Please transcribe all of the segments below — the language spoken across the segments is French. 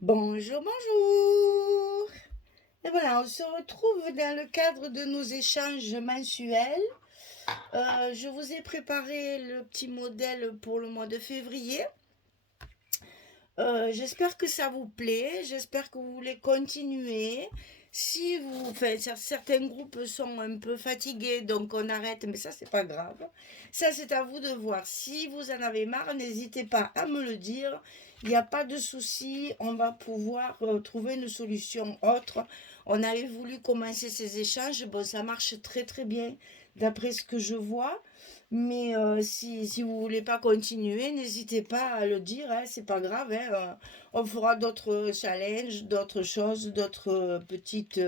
Bonjour, bonjour. Et voilà, on se retrouve dans le cadre de nos échanges mensuels. Je vous ai préparé le petit modèle pour le mois de février. J'espère que ça vous plaît, j'espère que vous voulez continuer. Si vous, enfin, certains groupes sont un peu fatigués, donc on arrête, mais ça, c'est pas grave. Ça, c'est à vous de voir. Si vous en avez marre, n'hésitez pas à me le dire. Il n'y a pas de souci, on va pouvoir trouver une solution autre. On avait voulu commencer ces échanges, bon, ça marche très très bien d'après ce que je vois. Mais si vous voulez pas continuer, n'hésitez pas à le dire, hein, c'est pas grave, hein, on fera d'autres challenges, d'autres choses, d'autres petites,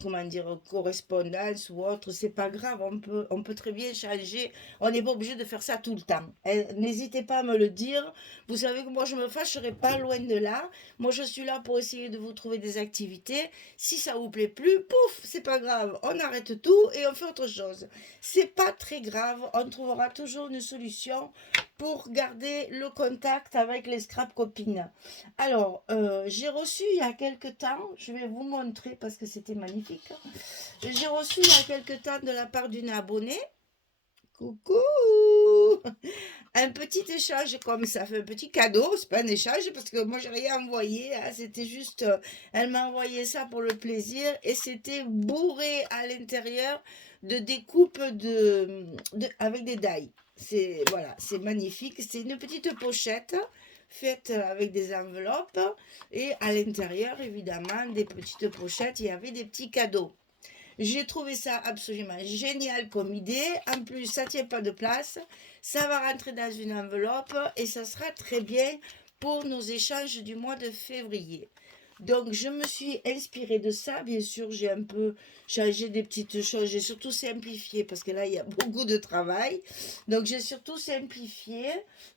comment dire, correspondances ou autres, c'est pas grave, on peut très bien changer, on n'est pas obligé de faire ça tout le temps. Hein. N'hésitez pas à me le dire, vous savez que moi je me fâcherai pas loin de là, moi je suis là pour essayer de vous trouver des activités, si ça vous plaît plus, pouf, c'est pas grave, on arrête tout et on fait autre chose. C'est pas très grave, on trouvera toujours une solution pour garder le contact avec les scrap copines. Alors, j'ai reçu il y a quelque temps, je vais vous montrer parce que c'était magnifique. J'ai reçu il y a quelque temps de la part d'une abonnée. Coucou! Un petit échange comme ça, fait un petit cadeau, c'est pas un échange parce que moi j'ai rien envoyé, hein, c'était juste, elle m'a envoyé ça pour le plaisir et c'était bourré à l'intérieur de découpes avec des die. C'est voilà, c'est magnifique, c'est une petite pochette faite avec des enveloppes et à l'intérieur évidemment des petites pochettes, il y avait des petits cadeaux. J'ai trouvé ça absolument génial comme idée. En plus, ça ne tient pas de place. Ça va rentrer dans une enveloppe et ça sera très bien pour nos échanges du mois de février. Donc, je me suis inspirée de ça. Bien sûr, j'ai un peu changé des petites choses. J'ai surtout simplifié parce que là, il y a beaucoup de travail. Donc, j'ai surtout simplifié.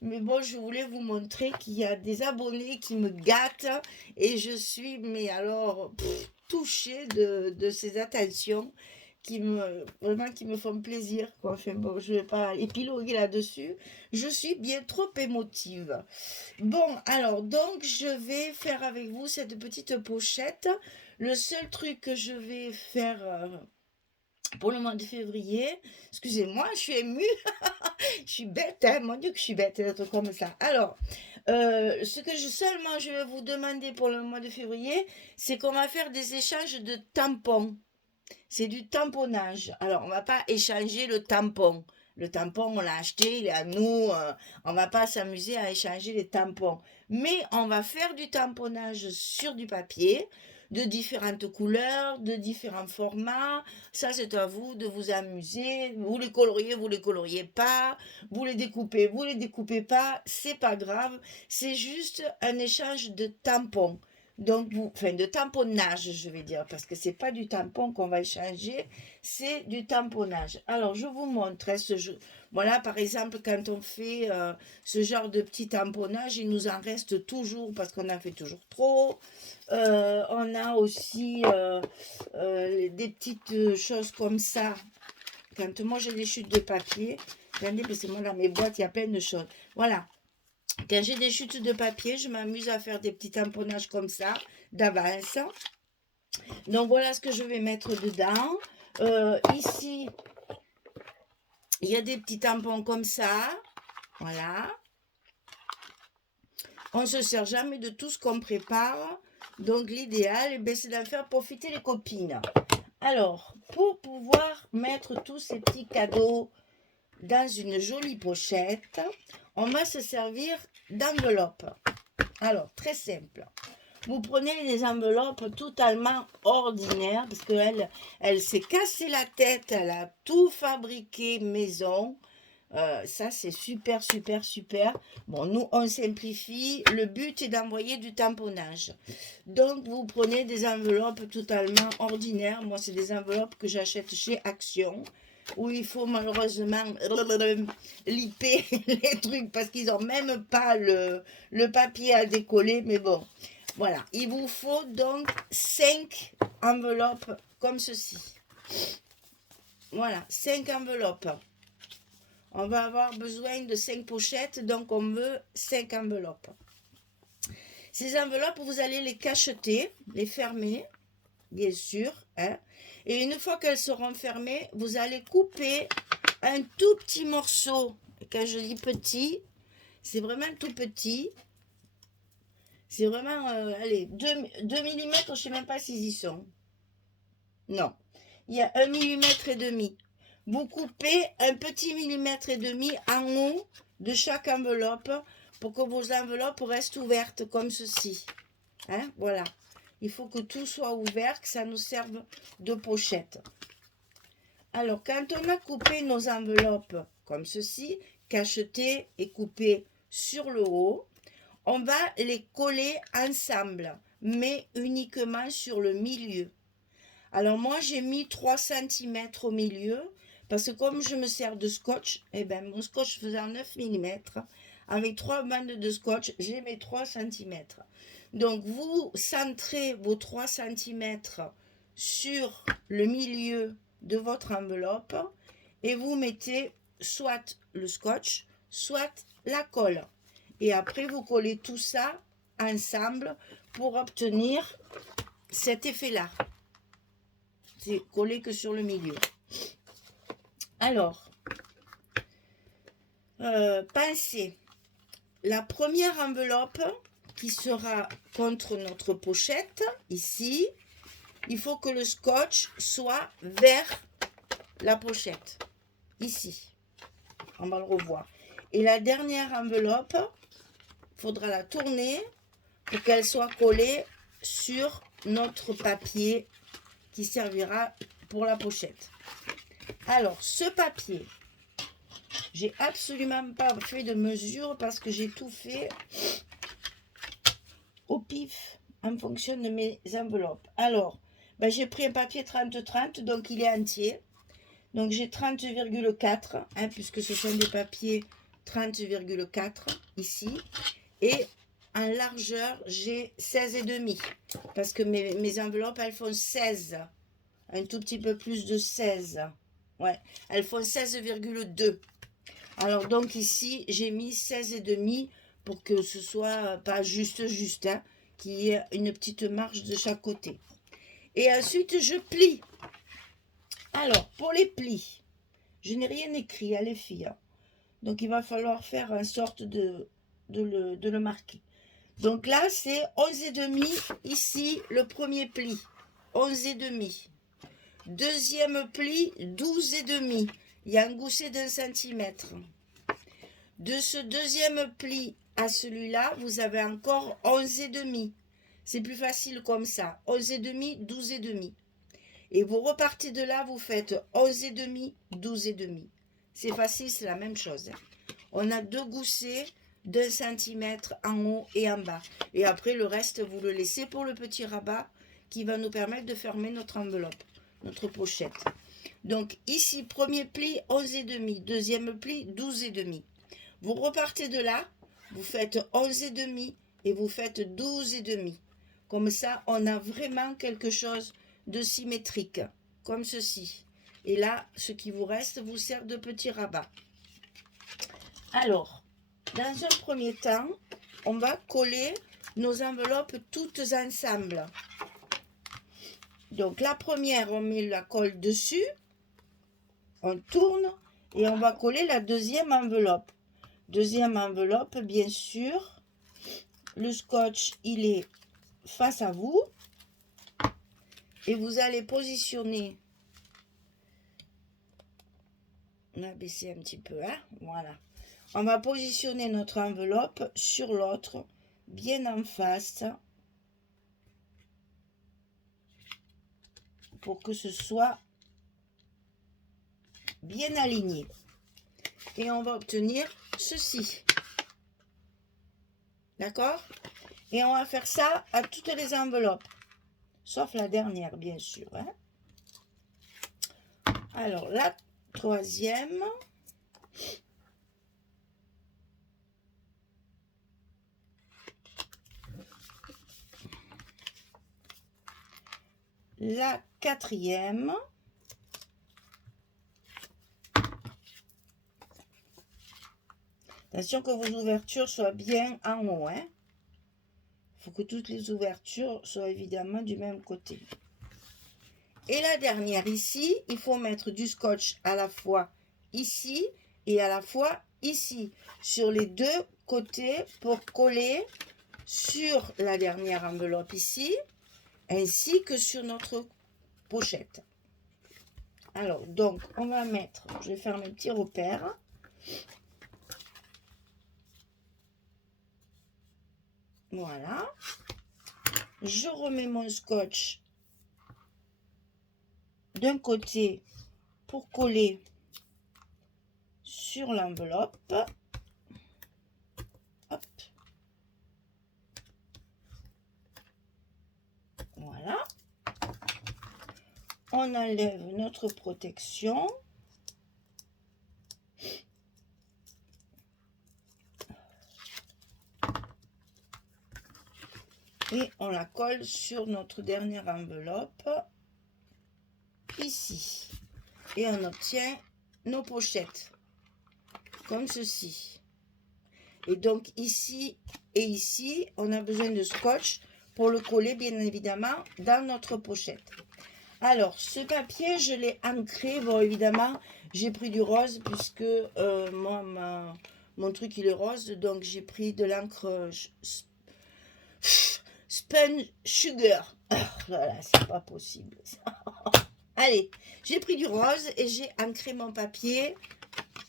Mais bon, je voulais vous montrer qu'il y a des abonnés qui me gâtent et je suis, mais alors, touchée de ces attentions vraiment qui me font plaisir, quoi. Enfin bon, je vais pas épiloguer là-dessus. Je suis bien trop émotive. Bon, alors donc je vais faire avec vous cette petite pochette. Le seul truc que je vais faire pour le mois de février, excusez-moi, je suis émue, je suis bête, hein, mon Dieu que je suis bête d'être comme ça. Alors, ce que seulement je vais vous demander pour le mois de février, c'est qu'on va faire des échanges de tampons. C'est du tamponnage. Alors, on va pas échanger le tampon. Le tampon, on l'a acheté, il est à nous. On va pas s'amuser à échanger les tampons. Mais on va faire du tamponnage sur du papier de différentes couleurs, de différents formats. Ça, c'est à vous de vous amuser. Vous les coloriez pas. Vous les découpez pas. C'est pas grave. C'est juste un échange de tampons. Donc, enfin, de tamponnage, je vais dire, parce que c'est pas du tampon qu'on va échanger, c'est du tamponnage. Alors, je vous montre, hein, voilà, par exemple, quand on fait ce genre de petit tamponnage, il nous en reste toujours parce qu'on en fait toujours trop. On a aussi des petites choses comme ça. Quand moi j'ai des chutes de papier, regardez, parce que moi dans mes boîtes, il y a plein de choses. Voilà, quand j'ai des chutes de papier, je m'amuse à faire des petits tamponnages comme ça, d'avance. Donc voilà ce que je vais mettre dedans. Ici, il y a des petits tampons comme ça. Voilà. On ne se sert jamais de tout ce qu'on prépare. Donc l'idéal, c'est d'en faire profiter les copines. Alors, pour pouvoir mettre tous ces petits cadeaux dans une jolie pochette, on va se servir d'enveloppes. Alors, très simple. Vous prenez des enveloppes totalement ordinaires parce qu'elle elle s'est cassé la tête, elle a tout fabriqué maison. Ça, c'est super, super, super. Bon, nous, on simplifie. Le but est d'envoyer du tamponnage. Donc, vous prenez des enveloppes totalement ordinaires. Moi, c'est des enveloppes que j'achète chez Action où il faut malheureusement liper les trucs parce qu'ils n'ont même pas le papier à décoller. Mais bon, voilà. Il vous faut donc 5 enveloppes comme ceci. Voilà, 5 enveloppes. On va avoir besoin de 5 pochettes, donc on veut 5 enveloppes. Ces enveloppes, vous allez les cacheter, les fermer, bien sûr. Hein. Et une fois qu'elles seront fermées, vous allez couper un tout petit morceau. Et quand je dis petit, c'est vraiment tout petit. C'est vraiment, allez, 2 mm, je ne sais même pas s'ils y sont. Non, il y a 1,5 mm. Vous coupez un petit millimètre et demi en haut de chaque enveloppe pour que vos enveloppes restent ouvertes comme ceci. Hein, voilà. Il faut que tout soit ouvert, que ça nous serve de pochette. Alors, quand on a coupé nos enveloppes comme ceci, cachetées et coupées sur le haut, on va les coller ensemble, mais uniquement sur le milieu. Alors moi, j'ai mis 3 cm au milieu, parce que comme je me sers de scotch, eh ben, mon scotch faisant 9 mm, avec 3 bandes de scotch, j'ai mes 3 cm. Donc vous centrez vos 3 cm sur le milieu de votre enveloppe et vous mettez soit le scotch, soit la colle. Et après, vous collez tout ça ensemble pour obtenir cet effet-là. C'est collé que sur le milieu. Alors, pensez, la première enveloppe qui sera contre notre pochette, ici, il faut que le scotch soit vers la pochette, ici. On va le revoir. Et la dernière enveloppe, il faudra la tourner pour qu'elle soit collée sur notre papier qui servira pour la pochette. Alors, ce papier, j'ai absolument pas fait de mesure parce que j'ai tout fait au pif en fonction de mes enveloppes. Alors, ben, j'ai pris un papier 30-30, donc il est entier. Donc j'ai 30,4, hein, puisque ce sont des papiers 30,4 ici. Et en largeur, j'ai 16,5, parce que mes enveloppes, elles font 16. Un tout petit peu plus de 16. Ouais, elles font 16,2. Alors donc ici, j'ai mis 16,5 pour que ce soit pas juste, hein, qu'il y ait une petite marge de chaque côté. Et ensuite, je plie. Alors, pour les plis, je n'ai rien écrit à les filles. Donc, il va falloir faire en sorte de le marquer. Donc là, c'est 11,5. Ici, le premier pli, 11,5. Deuxième pli, 12,5. Il y a un gousset d'1 centimètre. De ce deuxième pli à celui-là, vous avez encore 11,5. C'est plus facile comme ça. 11,5, 12,5. Et vous repartez de là, vous faites 11,5, 12,5. C'est facile, c'est la même chose. On a 2 goussets d'1 centimètre en haut et en bas. Et après, le reste, vous le laissez pour le petit rabat qui va nous permettre de fermer notre enveloppe, notre pochette. Donc ici, premier pli, 11,5. Deuxième pli, 12,5. Vous repartez de là, vous faites 11,5 et vous faites 12,5. Comme ça, on a vraiment quelque chose de symétrique, comme ceci. Et là, ce qui vous reste vous sert de petit rabat. Alors, dans un premier temps, on va coller nos enveloppes toutes ensemble. Donc, la première, on met la colle dessus, on tourne et on va coller la deuxième enveloppe. Deuxième enveloppe, bien sûr, le scotch, il est face à vous. Et vous allez positionner, on va baisser un petit peu, hein, voilà. On va positionner notre enveloppe sur l'autre, bien en face, pour que ce soit bien aligné. Et on va obtenir ceci. D'accord? Et on va faire ça à toutes les enveloppes. Sauf la dernière, bien sûr. Hein. Alors, la troisième. La quatrième. Attention que vos ouvertures soient bien en haut. Hein. faut que toutes les ouvertures soient évidemment du même côté. Et la dernière ici, il faut mettre du scotch à la fois ici et à la fois ici, sur les deux côtés pour coller sur la dernière enveloppe ici, ainsi que sur notre pochette. Alors, donc, on va mettre, je vais faire mes petits repères. Voilà. Je remets mon scotch d'un côté pour coller sur l'enveloppe. Hop. Voilà. On enlève notre protection. Et on la colle sur notre dernière enveloppe, ici. Et on obtient nos pochettes, comme ceci. Et donc ici et ici, on a besoin de scotch pour le coller, bien évidemment, dans notre pochette. Alors, ce papier, je l'ai ancré. Bon, évidemment, j'ai pris du rose, puisque moi, mon truc, il est rose. Donc, j'ai pris de l'encre Spun Sugar. Voilà, c'est pas possible. Allez, j'ai pris du rose et j'ai ancré mon papier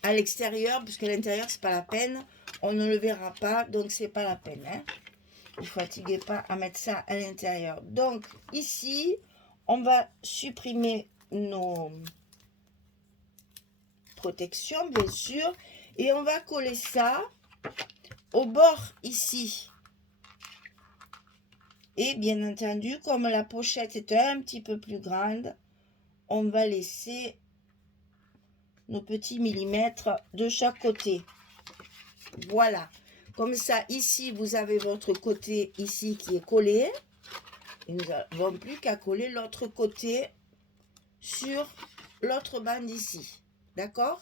à l'extérieur, puisque à l'intérieur, c'est pas la peine. On ne le verra pas, donc c'est pas la peine. Hein. Ne vous fatiguez pas à mettre ça à l'intérieur. Donc, ici, on va supprimer nos protections, bien sûr. Et on va coller ça au bord ici. Et bien entendu, comme la pochette est un petit peu plus grande, on va laisser nos petits millimètres de chaque côté. Voilà. Comme ça, ici, vous avez votre côté ici qui est collé. Et nous n'avons plus qu'à coller l'autre côté sur l'autre bande ici. D'accord?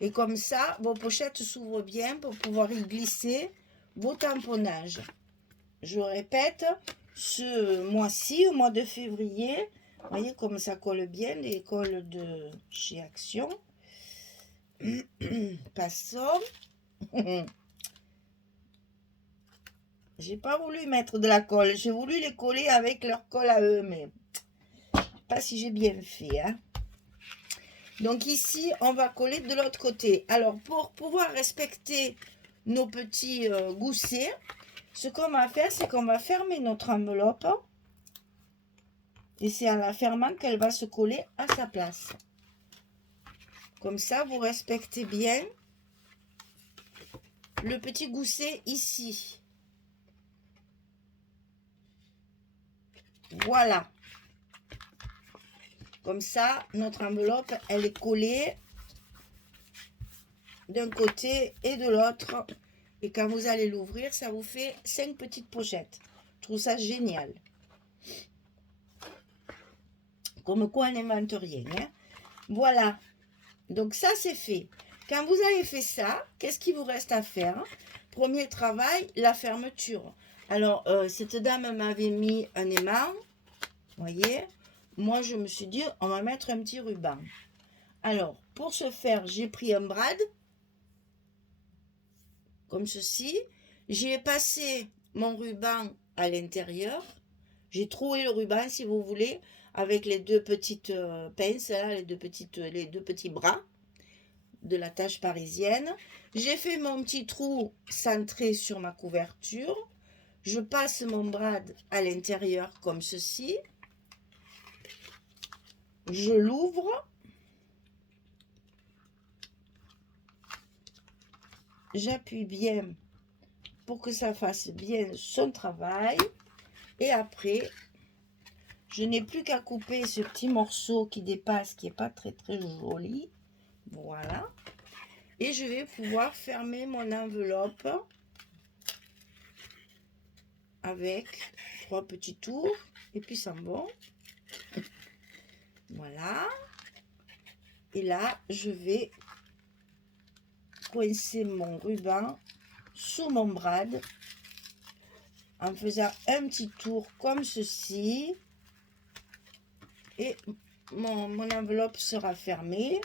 Et comme ça, vos pochettes s'ouvrent bien pour pouvoir y glisser vos tamponnages. Je répète, ce mois-ci, au mois de février, vous voyez comme ça colle bien, les cols de chez Action. Passons. J'ai pas voulu mettre de la colle, j'ai voulu les coller avec leur colle à eux, mais je sais pas si j'ai bien fait. Hein. Donc ici, on va coller de l'autre côté. Alors, pour pouvoir respecter nos petits goussets, ce qu'on va faire, c'est qu'on va fermer notre enveloppe. Et c'est en la fermant qu'elle va se coller à sa place. Comme ça, vous respectez bien le petit gousset ici. Voilà. Comme ça, notre enveloppe, elle est collée d'un côté et de l'autre. Et quand vous allez l'ouvrir, ça vous fait 5 petites pochettes. Je trouve ça génial. Comme quoi, on n'invente rien. Hein? Voilà. Donc ça, c'est fait. Quand vous avez fait ça, qu'est-ce qu'il vous reste à faire? Premier travail, la fermeture. Alors, cette dame m'avait mis un aimant. Vous voyez? Moi, je me suis dit, on va mettre un petit ruban. Alors, pour ce faire, j'ai pris un brad. Comme ceci. J'ai passé mon ruban à l'intérieur. J'ai troué le ruban, si vous voulez, avec les deux petites pinces, là, les deux petits bras de la tâche parisienne. J'ai fait mon petit trou centré sur ma couverture. Je passe mon brad à l'intérieur comme ceci. Je l'ouvre. J'appuie bien pour que ça fasse bien son travail. Et après, je n'ai plus qu'à couper ce petit morceau qui dépasse, qui n'est pas très joli. Voilà. Et je vais pouvoir fermer mon enveloppe avec 3 petits tours. Et puis ça bon. Voilà. Et là, je vais coincer mon ruban sous mon brad en faisant un petit tour comme ceci. Et mon enveloppe sera fermée.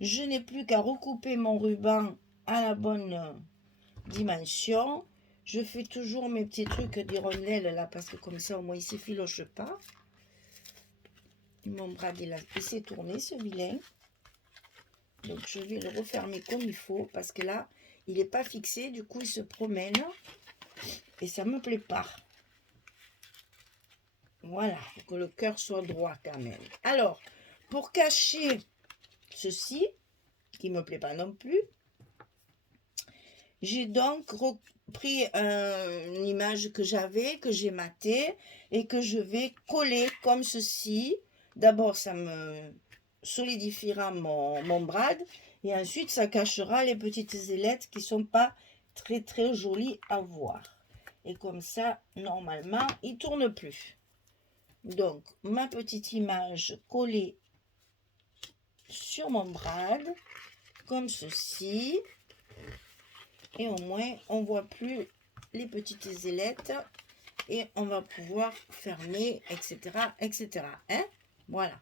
Je n'ai plus qu'à recouper mon ruban à la bonne dimension. Je fais toujours mes petits trucs d'hirondelle là, parce que comme ça au moins il ne s'effiloche pas. Mon bras il s'est tourné, ce vilain. Donc je vais le refermer comme il faut, parce que là il n'est pas fixé, du coup il se promène et ça me plaît pas. Voilà, faut que le cœur soit droit quand même. Alors, pour cacher ceci, qui me plaît pas non plus, j'ai donc repris une image que j'avais, que j'ai matée, et que je vais coller comme ceci. D'abord, ça me solidifiera mon brad, et ensuite, ça cachera les petites ailettes qui sont pas très très jolies à voir. Et comme ça, normalement, il tourne plus. Donc, ma petite image collée sur mon brad, comme ceci. Et au moins, on ne voit plus les petites ailettes. Et on va pouvoir fermer, etc. etc. Hein? Voilà.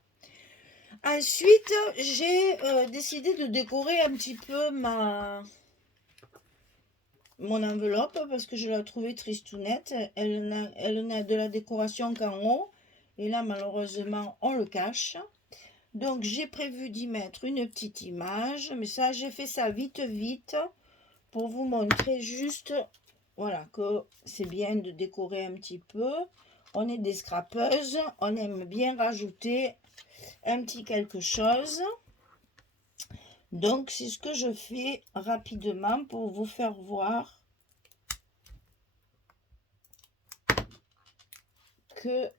Ensuite, j'ai décidé de décorer un petit peu mon enveloppe, parce que je la trouvais tristounette. Elle n'a de la décoration qu'en haut. Et là, malheureusement, on le cache. Donc, j'ai prévu d'y mettre une petite image. Mais ça, j'ai fait ça vite, vite. Pour vous montrer juste, voilà, que c'est bien de décorer un petit peu. On est des scrapeuses. On aime bien rajouter un petit quelque chose. Donc, c'est ce que je fais rapidement pour vous faire voir que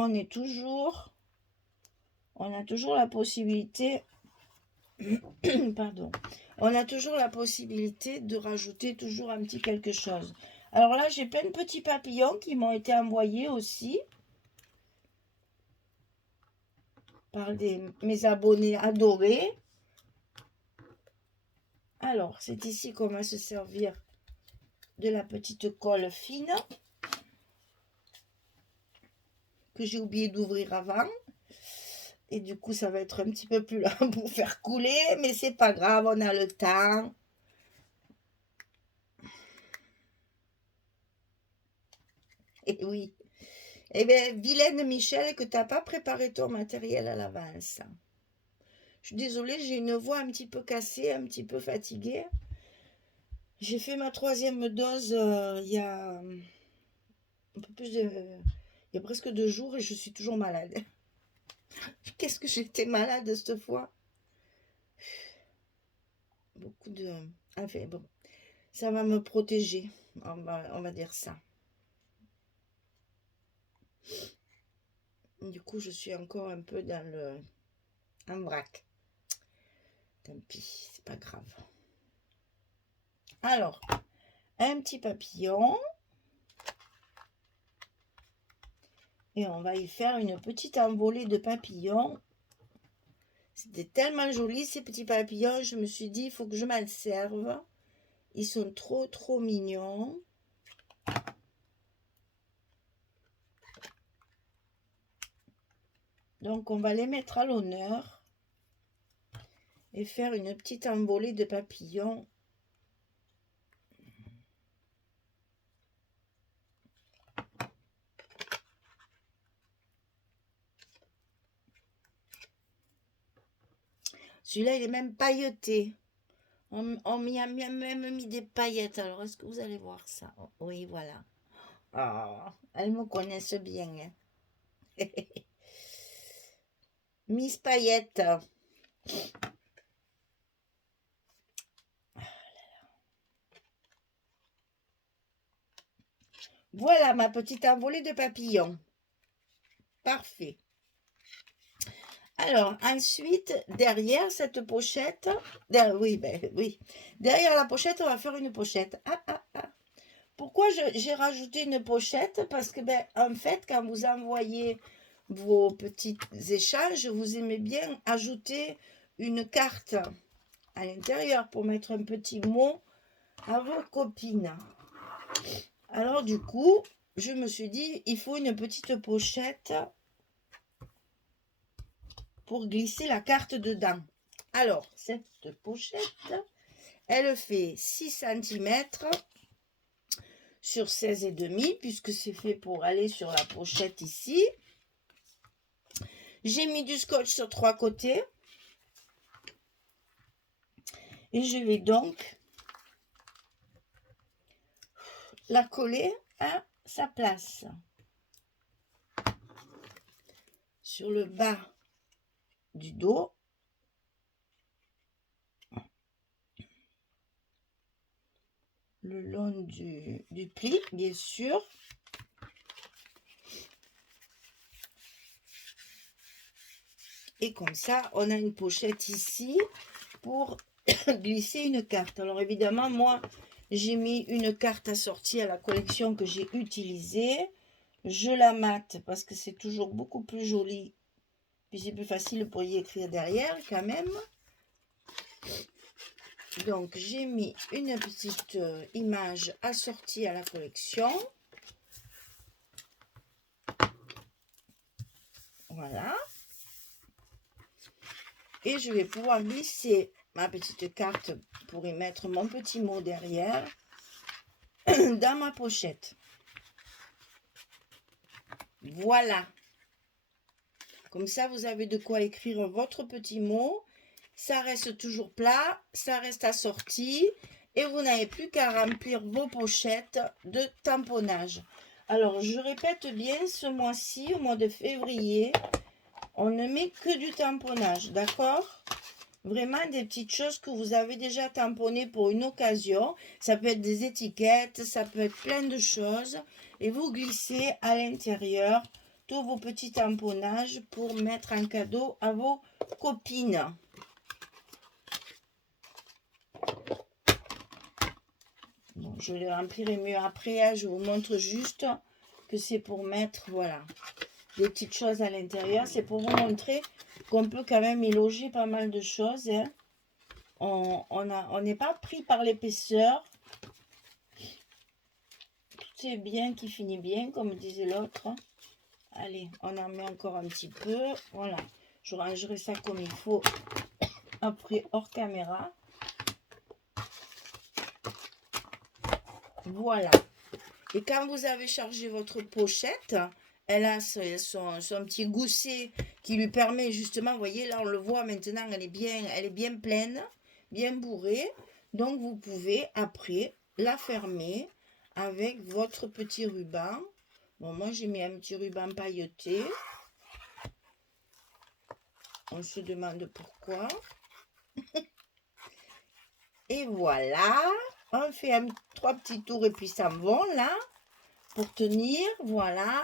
on a toujours la possibilité pardon, on a toujours la possibilité de rajouter toujours un petit quelque chose. Alors là, j'ai plein de petits papillons qui m'ont été envoyés aussi par mes abonnés adorés. Alors, c'est ici qu'on va se servir de la petite colle fine que j'ai oublié d'ouvrir avant. Et du coup, ça va être un petit peu plus lent pour faire couler, mais c'est pas grave, on a le temps. Et oui. Eh bien, vilaine Michel, que tu n'as pas préparé ton matériel à l'avance. Je suis désolée, j'ai une voix un petit peu cassée, un petit peu fatiguée. J'ai fait ma 3e dose il y a un peu plus de... Il y a presque 2 jours et je suis toujours malade. Qu'est-ce que j'étais malade cette fois? Beaucoup de... Enfin, bon, ça va me protéger, on va dire ça. Du coup, je suis encore un peu dans le... en vrac. Tant pis, c'est pas grave. Alors, un petit papillon. Et on va y faire une petite envolée de papillons. C'était tellement joli ces petits papillons. Je me suis dit, il faut que je m'en serve. Ils sont trop, trop mignons. Donc, on va les mettre à l'honneur. Et faire une petite envolée de papillons. Celui-là, il est même pailleté. On m'y a même mis des paillettes. Alors, est-ce que vous allez voir ça? Oui, voilà. Oh, elles me connaissent bien. Hein. Miss Paillette. Voilà ma petite envolée de papillons. Parfait. Alors, ensuite, derrière cette pochette, oui, derrière la pochette, on va faire une pochette. Pourquoi j'ai rajouté une pochette? Parce que, en fait, quand vous envoyez vos petits échanges, vous aimez bien ajouter une carte à l'intérieur pour mettre un petit mot à vos copines. Alors du coup, je me suis dit, il faut une petite pochette pour glisser la carte dedans. Alors, cette pochette, elle fait 6 cm sur 16,5 puisque c'est fait pour aller sur la pochette ici. J'ai mis du scotch sur 3 côtés. Et je vais donc la coller à sa place. Sur le bas du dos. Le long du pli, bien sûr. Et comme ça, on a une pochette ici pour glisser une carte. Alors évidemment, moi, j'ai mis une carte assortie à la collection que j'ai utilisée. Je la mate parce que c'est toujours beaucoup plus joli. Puis c'est plus facile pour y écrire derrière quand même. Donc j'ai mis une petite image assortie à la collection. Voilà. Et je vais pouvoir glisser ma petite carte pour y mettre mon petit mot derrière dans ma pochette. Voilà. Comme ça, vous avez de quoi écrire votre petit mot. Ça reste toujours plat, ça reste assorti et vous n'avez plus qu'à remplir vos pochettes de tamponnage. Alors, je répète bien, ce mois-ci, au mois de février, on ne met que du tamponnage, d'accord? Vraiment des petites choses que vous avez déjà tamponnées pour une occasion. Ça peut être des étiquettes, ça peut être plein de choses. Et vous glissez à l'intérieur tous vos petits tamponnages pour mettre en cadeau à vos copines. Bon, je les remplirai mieux après. Hein. Je vous montre juste que c'est pour mettre, voilà, des petites choses à l'intérieur. C'est pour vous montrer qu'on peut quand même y loger pas mal de choses. Hein. On n'est pas pris par l'épaisseur. Tout est bien qui finit bien, comme disait l'autre. Allez, on en met encore un petit peu. Voilà, je rangerai ça comme il faut après hors caméra. Voilà. Et quand vous avez chargé votre pochette, elle a son petit gousset qui lui permet justement, vous voyez, là on le voit maintenant, elle est bien pleine, bien bourrée. Donc vous pouvez après la fermer avec votre petit ruban. Bon, moi j'ai mis un petit ruban pailleté. On se demande pourquoi. Et voilà, on fait 3 petits tours et puis ça va là. Pour tenir, voilà,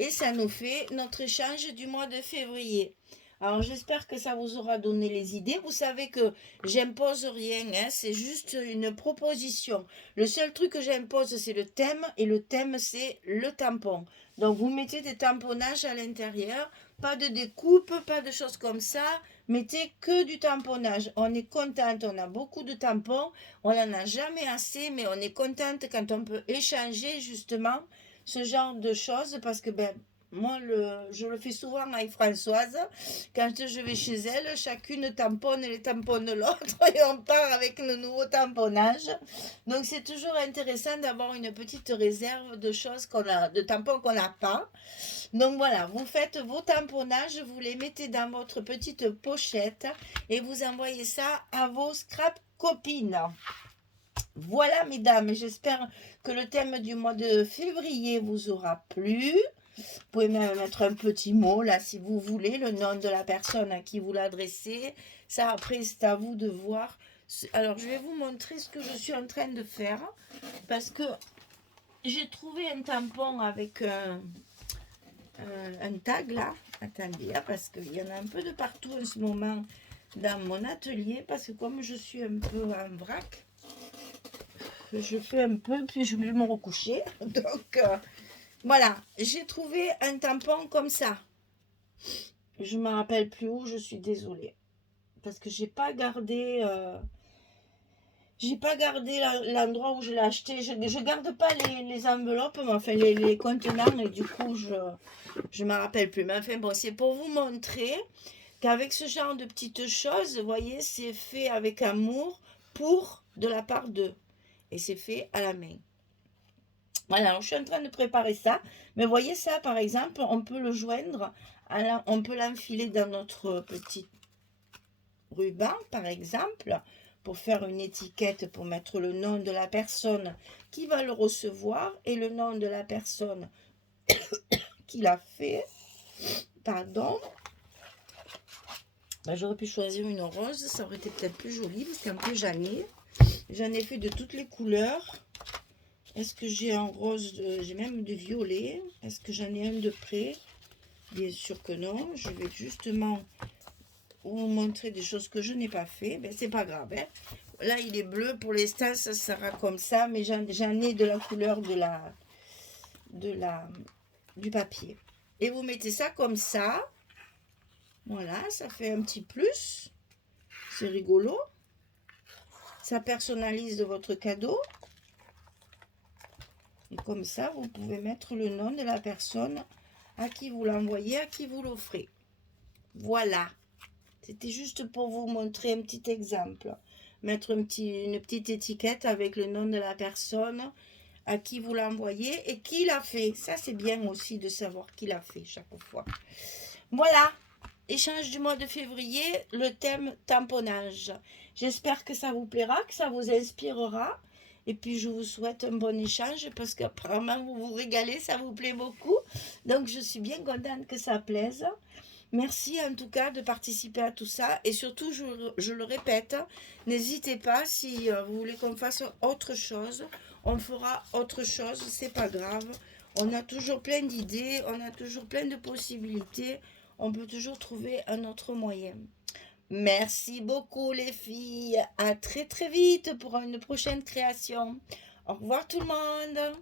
et ça nous fait notre échange du mois de février. Alors j'espère que ça vous aura donné les idées. Vous savez que j'impose rien, hein, c'est juste une proposition. Le seul truc que j'impose c'est le thème, et le thème c'est le tampon. Donc vous mettez des tamponnages à l'intérieur, pas de découpe, pas de choses comme ça, mettez que du tamponnage. On est contente, on a beaucoup de tampons, on n'en a jamais assez, mais on est contente quand on peut échanger justement ce genre de choses parce que ben moi je le fais souvent avec Françoise. Quand je vais chez elle, chacune tamponne les tamponne l'autre et on part avec le nouveau tamponnage. Donc c'est toujours intéressant d'avoir une petite réserve de choses qu'on a, de tampons qu'on n'a pas. Donc voilà, vous faites vos tamponnages, vous les mettez dans votre petite pochette et vous envoyez ça à vos scrap copines. Voilà mesdames, j'espère que le thème du mois de février vous aura plu. Vous pouvez même mettre un petit mot là si vous voulez, le nom de la personne à qui vous l'adressez. Ça après c'est à vous de voir. Alors je vais vous montrer ce que je suis en train de faire parce que j'ai trouvé un tampon avec un tag là. Attendez, parce qu'il y en a un peu de partout en ce moment dans mon atelier parce que comme je suis un peu en vrac, je fais un peu puis je vais me recoucher. Donc voilà, j'ai trouvé un tampon comme ça. Je me rappelle plus où, je suis désolée parce que j'ai pas gardé J'ai pas gardé l'endroit où je l'ai acheté. Je garde pas les enveloppes, mais enfin les contenants, et du coup, je m'en rappelle plus. Mais enfin, bon, c'est pour vous montrer qu'avec ce genre de petites choses, vous voyez, c'est fait avec amour pour de la part d'eux. Et c'est fait à la main. Voilà, alors je suis en train de préparer ça. Mais vous voyez ça, par exemple, on peut le joindre, on peut l'enfiler dans notre petit ruban, par exemple, pour faire une étiquette, pour mettre le nom de la personne qui va le recevoir et le nom de la personne qui l'a fait. Pardon. Ben, j'aurais pu choisir une rose, ça aurait été peut-être plus joli, parce qu'un peu j'en ai fait de toutes les couleurs. Est-ce que j'ai un rose, j'ai même du violet. Est-ce que j'en ai un de près? Bien sûr que non. Je vais justement vous montrer des choses que je n'ai pas fait. Ben, c'est pas grave. Hein. Là, il est bleu. Pour l'instant, ça sera comme ça. Mais j'en ai de la couleur de la, du papier. Et vous mettez ça comme ça. Voilà, ça fait un petit plus. C'est rigolo. Ça personnalise de votre cadeau. Et comme ça, vous pouvez mettre le nom de la personne à qui vous l'envoyez, à qui vous l'offrez. Voilà. C'était juste pour vous montrer un petit exemple. Mettre une petite étiquette avec le nom de la personne à qui vous l'envoyez et qui l'a fait. Ça, c'est bien aussi de savoir qui l'a fait chaque fois. Voilà. Échange du mois de février, le thème tamponnage. J'espère que ça vous plaira, que ça vous inspirera. Et puis je vous souhaite un bon échange parce qu'apparemment vous vous régalez, ça vous plaît beaucoup. Donc je suis bien contente que ça plaise. Merci en tout cas de participer à tout ça. Et surtout, je le répète, n'hésitez pas si vous voulez qu'on fasse autre chose. On fera autre chose, c'est pas grave. On a toujours plein d'idées, on a toujours plein de possibilités. On peut toujours trouver un autre moyen. Merci beaucoup les filles. À très très vite pour une prochaine création. Au revoir tout le monde.